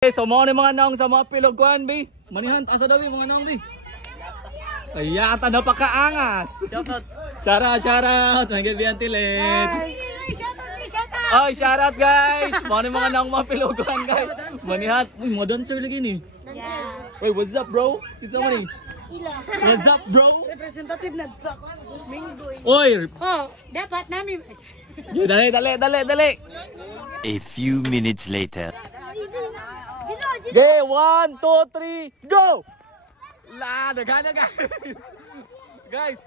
Okay, so mga mga naong sa mga pilogkuan, bi. Manihan, asa daw mga naong, bi. Kaya ata na pakaangas. Shout out. Nanggit biyan tilit. Ay, shout out guys. Mga naong mga pilogkuan, guys. Manihan. Uy, mga dancer lagi ni. Wait, what's up, bro? It's somebody. What's up, bro? Representative na sa Mingoy. Oy. Oh, dapat namin. Dali. A few minutes later. Okay, 1, 2, 3, go! La, nagana guys. Guys,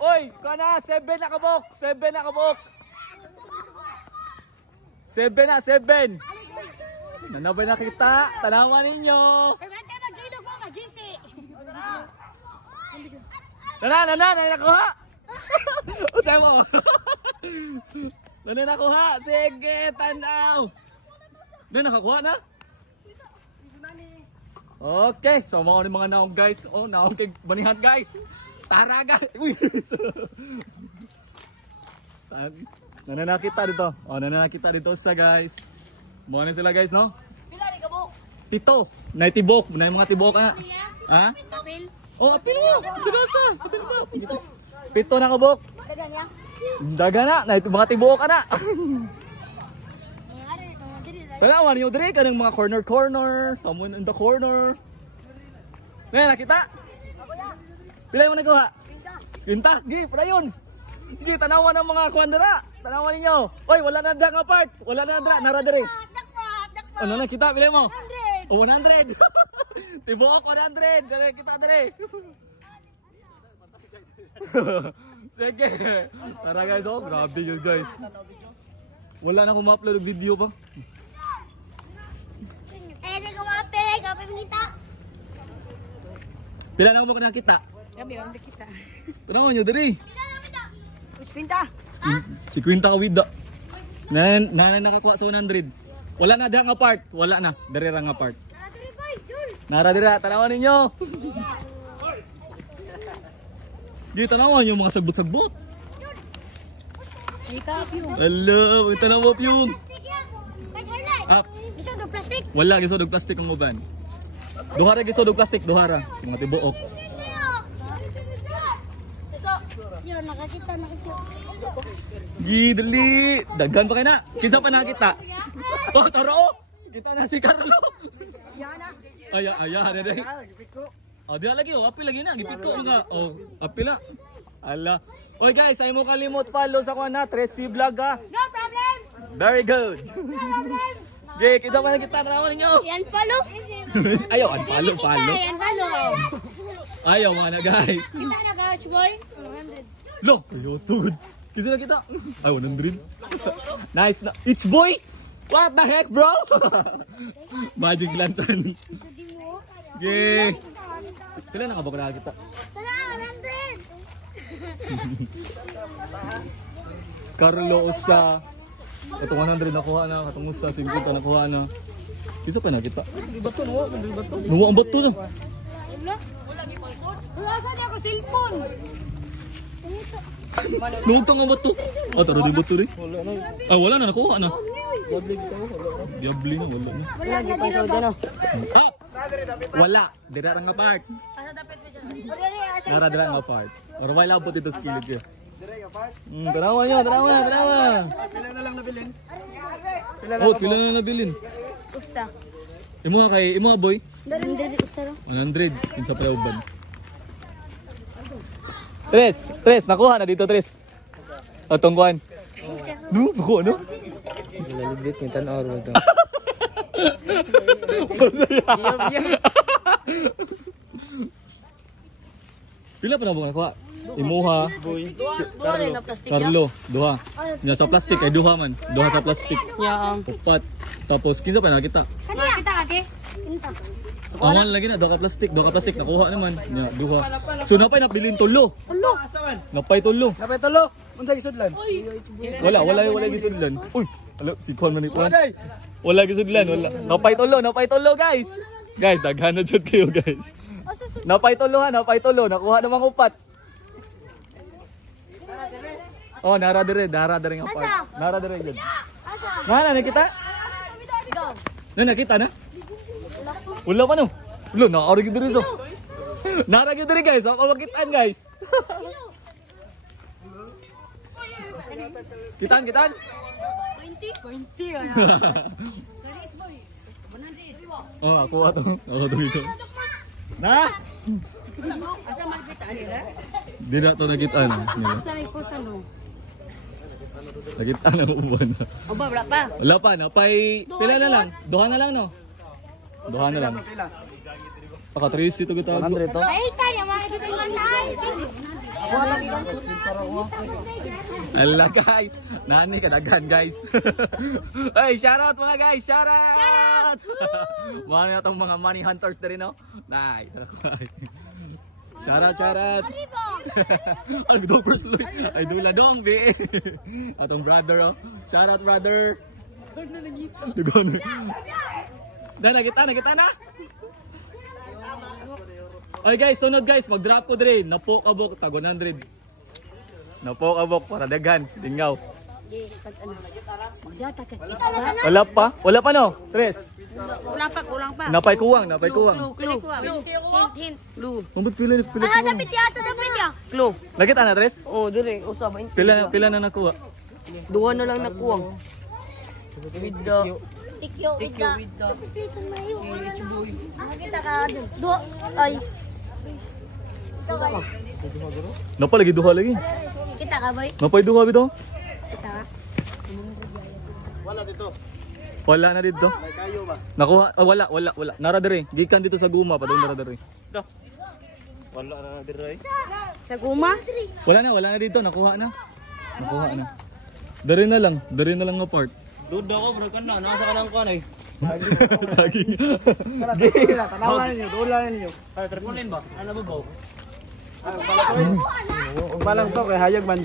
oy, kana 7 na kabok. 7 na. Nanabay na kita. Tanawan ninyo. Nana, nakuha. Usay mo. Nana nakuha. Sige, tanaw. Nakakuha na? Okay, so mga naong guys. Oh, naong kay banihan guys. Tara guys. Uy. Nananakita dito. Oh, nananakita dito sa guys. Mo na sila guys, no? Pila ni kabuk? 7. Naitibok, na yung mga tibok na. Ha? Apil. Oh, apil mo. Sigasa. Apil mo. 7 na kabok. Dagan ya. Daga na, mga tibok ka na. Tanawan nyo dire kanang mga corner. Someone in the corner. Ngayon, nakita? Pila mo nagawa? Quinta. Gi, pala yun. Gi, tanawan ng mga kwandara. Tanawan ninyo. Oy, wala na dang apart. Wala na dra. Nara dire. Ano nakita? Pila mo? 100. Oh, 100. Tibok 100. Dali kita dire. Sige. Tara guys, oh. Grabe yun guys. Wala na akong ma-upload ng video ba? Hindi ko mapilay ka, pimita. Pila na mo nakita? Gabi, ang kita. Tanawan nyo dire. Pinta. Si Quinta Kawida. Nanay nakakuha sa 100. Wala na dang apart. Wala na. Dari rang apart. Nara dira. Tanawan ninyo. Di tanawan yung mga sagbot-sagbot. Hello. Tanawan yung. Up. Wala. Gisod og plastic ang uban. Duhara gisod og plastic. Duhara. Mga tibuok. Yun, nakakita. Gidali. Daghan pa kayo na. Kinsa pa nakita? Oh, taro. Kita na si Carlo. Yana. Aya, dede. Oh, dia lagi. Oh, apil lagi na. Gipit ko nga. Oh, apil na. Ala. Oy guys, ay mo kalimot follow sa kuha na. Tracy Vlog ha. No problem. Very good. Okay, kinsa pa nakita? Tanawan ninyo. Yan, follow. Ayaw, unfollow. Yan, follow. Ayaw mga na guys. Kita na, coach boy. 100. Lo, ayo tugod. Kinsa na kita? Ay, 100. Nice na. It's boy. What the heck, bro? Magic lantern. Okay. Kailan nakabok na kita? Tara, 100. Carlo Usa. Itong 100 nakuha na. Katong Usa, 50 nakuha na. Kinsa pa na kita? Bato, bato. Nuwa ang bato na. Wala gipalsod. Wala sa ako cellphone. Nungtang ang bato. Ah, taro di bato rin. Ah, wala na, nakuha na. Diabli na, wala na. Wala gipalsod ano. Ah! Wala. Dira rang apart. Para dapat pa siya. Nara dira ang apart. Or wala abot ito sa kilid ko. Tanawa nyo. Pila na lang nabilin? Oh, pila na nabilin. Usta. Imo kay imo boy. Dari usta. 100 kinsa pa uban. Tres, nakuha na dito tres. Atong kuan. No, nakuha no. Lalibit ni tan or to. Pila pa na mo nakuha? Imuha, boy. Duha rin na plastic ya. Carlo, duha. Nya sa plastic ay duha man. Duha sa plastic. Ya. Upat. Tapos kinsa pa nakita? Kita ate. Pinta. Aman lagi na duha ka plastic nakuha naman. Nya duha. So napay napilin tulo. Ulo. Napay tulo. Napay tolo. Unsa gisudlan? Wala gisudlan. Uy, alo si Juan man ito. Wala gisudlan, wala. Napay tulo guys. Guys, daghan na jud kayo guys. Napay tulo. Nakuha namang upat. Oh, nara dire nga part. Nara dire gud. Nakita? Na nakita na? Wala pa no. Lo, nakaragid diri so. Naragid diri guys, ako makitaan guys. Kitaan. 20? 20 ano? Oh, ako ato. Ako dito. Na? Asa magkitaan nila? Di na to nakitaan. Sa may pusa no. Nakitaan ang uban. Oba, wala pa. Wala pa, napay pila na lang. Duha na lang no. Duha na lang. Pila. Paka 3 ito gitago. 100 to. Ay, tayo mga ito yung Ako ata dito. Ala guys, nani kadagan guys. Hey, shout out mga guys, shout out. Mga na tong mga money hunters diri no. Nay, shout out. Ang dopers loy. Ay dula dong bi. Atong brother oh. Shout out brother. Dugon. Dan nakita na. Oy guys, sunod guys, mag-drop ko diri. Napo kabok tag 100. Napo kabok para daghan, dingaw. Wala pa no. Tres. Kulang pa. Napay kuwang. Hint. Clue. Mabot pila Ah, dapat ya. Clue. Nakita na tres? Oh, dire, usa ba? Pila na nakuha? Duha na lang nakuwang. With the Tikyo, with the Tapos dito na yun. Chibuy. Nakita ka doon. Ay. Ito kayo. Napa lagi duha lagi. Kita ka, boy? Napay duha bitaw? Kita ka. Wala na dito. Nakuha, wala. Nara dire. Gikan dito sa guma pa doon nara dire. Sa guma? Wala na dito, nakuha na. Dari na lang nga part. Duda ko bro kana nasa kanang kuan ay. Saging. Tanawan niyo, dula niyo. Ay, perkunin ba? Ano ba baw? Balang to kay hayag man.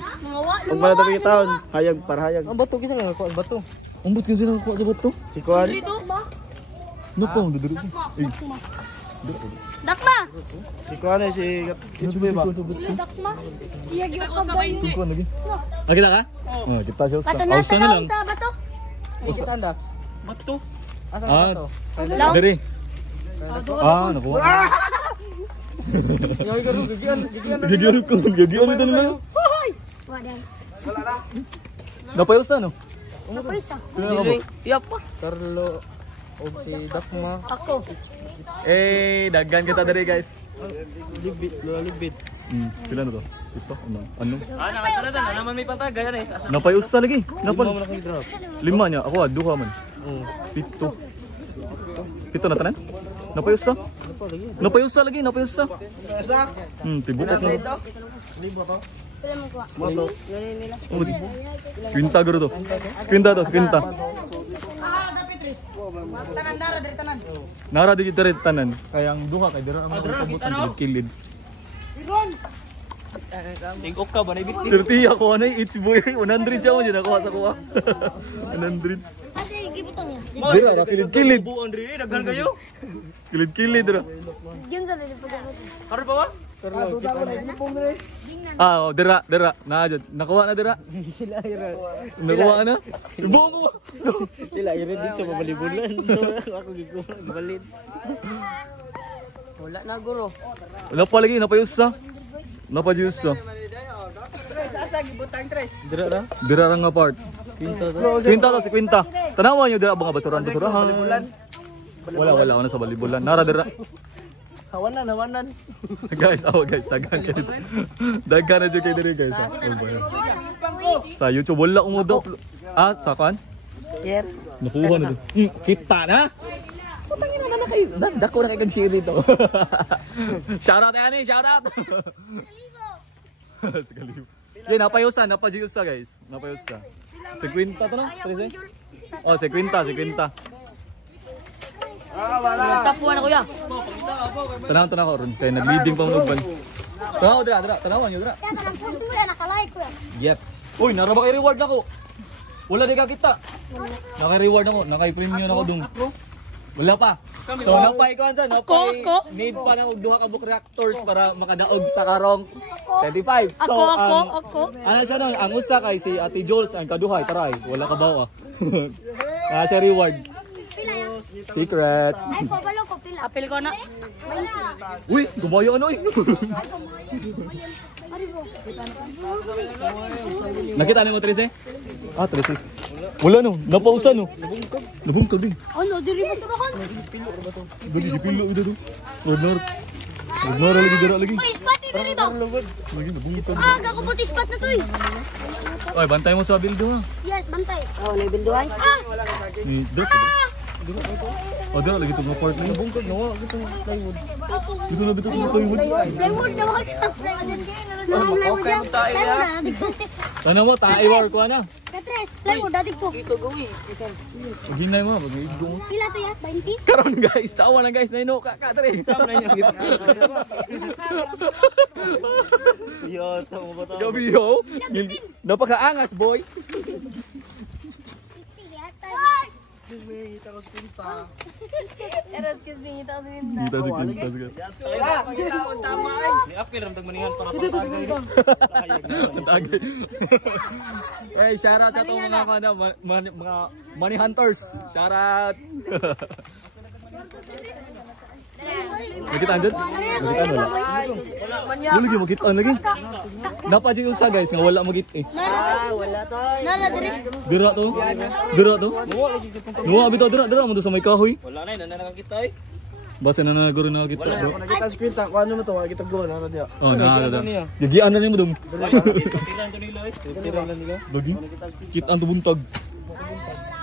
Ug bala to taon, hayag para hayag. Ang bato kisa nga ko, bato. Umbot kasi nakuha sa bato. Si kuan. Dito ba? No pa, duduro. Dakma! Si kuan ay si Kitsubi ba? Dakma? Iyag yung kabay. Kuha lagi. Ah, kita ka? Oh, kita siya. Bato na sa lang. sa bato. Kita anda. Bato. Asa Ah, bato? Law. Dari. Nakuha. Yoy garo gigian. Gagiyan ito na. Wadan. Napayos no? Napalisa. Dire. Yapa. Carlo og si Dakma. Ako. Daggan kita dari guys. Libit. Pila na to? Ito, ano? Nakatara na naman may pantagay yan eh. Napayos sa lagi. Napal. Mo na kay drop. 5 niya, ako duha man. Oo. 7 na tanan? Napayos sa? Napayos sa lagi. Sa Tibok ako. libo to. Pila mo kuha. Moto. Ganun nila. Quinta garo to. Quinta. Tanan dara dire tanan. Nara di dito rin tanan. Kaya ang duha kay dira ang mga pabot ang kilid. Tingok ka ba na ibit? Serti ako ano each boy 100 siya mo dyan ako sa kuha. 100. Asa yung gibutang niya? Dira ra kilid. Buon diri daghan kayo. Kilid dira. Yun sa lili pag Karo pa ba? Carlo, kita na. Ah, dira. Nakuha na dira. Sila ira. Nakuha na. Ibo mo. Sila ira dito sa mabalibulan. Ako gibalid. Wala na guro. Wala pa lagi napayos sa. Napayos sa. Asa gibutang tres. Dira ra. Dira ra nga part. Si Quinta. Tanawan niyo dira mga basurahan. Wala na sa balibulan. Nara dira. Hawanan. Guys, daghan kayo. Daghan na dyan kayo diri guys. Sa YouTube, wala kong mudo. Ah, sa kan? Yer. Nakuha na doon. Kita na? Putangin naman na kayo. Dako na kayo kag-share dito. Shoutout yan eh, shoutout! Sa kalibo. Yan, napayusa guys. Napayusa. Si Quinta to no? Oh, si Quinta. Tapuan ako ya. Tanaw ko ron. Kaya nag-leading pa mga Tanawan nyo dira. Kaya tanang punto yan, nakalay ko yan. Yep. Uy, naraba kay reward ako. Wala di ka kita. Naka-reward ako, naka-premium ako dun. Wala pa. So napay ko ansa, napay need pa ng duha ka book reactors para makadaog sa karong 35. So Ako. ano siya nun, ang usa kay si Ate Jules ang kaduhay, taray. Wala ka ba? Siya reward. Secret. Ay, pabalo ko pila. Apil ko na. Uy, gumayo ano eh. Nakita niyo mo 13? Ah, 13. Wala no, napausan no. Nabungkag din. Ano, diri mo turakan? Dali dipilo ito do. Rodnor. Rodnor lagi dara lagi. Uy, spot diri ba? Lagi nabungkag. Ah, gakuputi spot na to eh. Oy, bantay mo sa bildo ha. Yes, bantay. Oh, level 2 ay. Ni dot. Oh, dara lagi to port na bungkag no. Dito na bito sa plywood. Plywood na wag ka. Plywood na. Plywood na, natig ko. Ano mo, taiwar ko ana. Katres, plywood, natig ko. Ito gawi. Ginay mo, pag igo. Pila to ya? 20? Karon guys, tawa na guys, naino ka ka tre. Sama na niya. Yo, tamo ba to? Gabi yo. Napakaangas boy. Eras kasi ngita sa winda. Kita sige. Ni apil ramdag maningan para tagay. Tagay. Eh, shout out sa itong mga money hunters. Shout out. Nakita andun? Nakita wala? Wala lagi makita lagi. Dapat yung usa guys nga wala magit eh. Wala to. Nara, diri. Dira to. Dira to. Nuwa bitaw dira mo to sa may kahoy. Wala na nakakita eh. Basta na naguro na kita. Wala ako nakita sa kwenta. Kung ano mo to, kita go na dia. Oh, na. Gigian na nimo dong. Tiran to nila eh. Tiran na nila. Lagi. Kita ang buntag.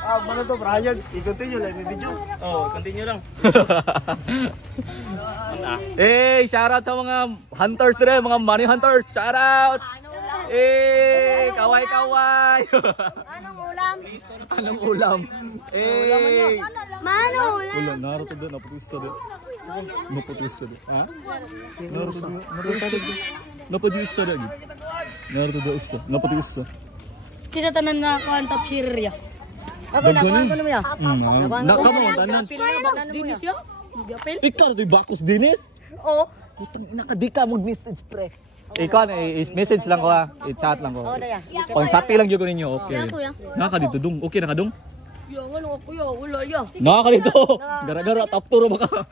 Ah, mana to, Brian? I-continue lang yung video. Oh, continue lang. Eh, shout out sa mga hunters dire, mga money hunters. Shout out. Eh, kaway. Anong ulam? Anong ulam? Eh, Mano ulam? wala naruto doon, naputusa doon. Naputusa doon. Ha? Naruto doon. Naputusa doon. Naruto doon isa. Naputusa. Kisa tanan na kuan top shirya. Ako na Kuan ko na ya. Nakamo tanan. Apil na bakos dinis yo. Di apil. Ikaw to'y bakos dinis. Oh. Putang ina ka di ka mag-message pre. Ikaw na message lang ko ha. I-chat lang ko. daya. Kontakti lang gyud ko ninyo. Okay. kuya. Naka dito dong. Okay na ka dong? Yo, ano ako yo, wala yo. Naka dito. Gara-gara top 2 ra baka.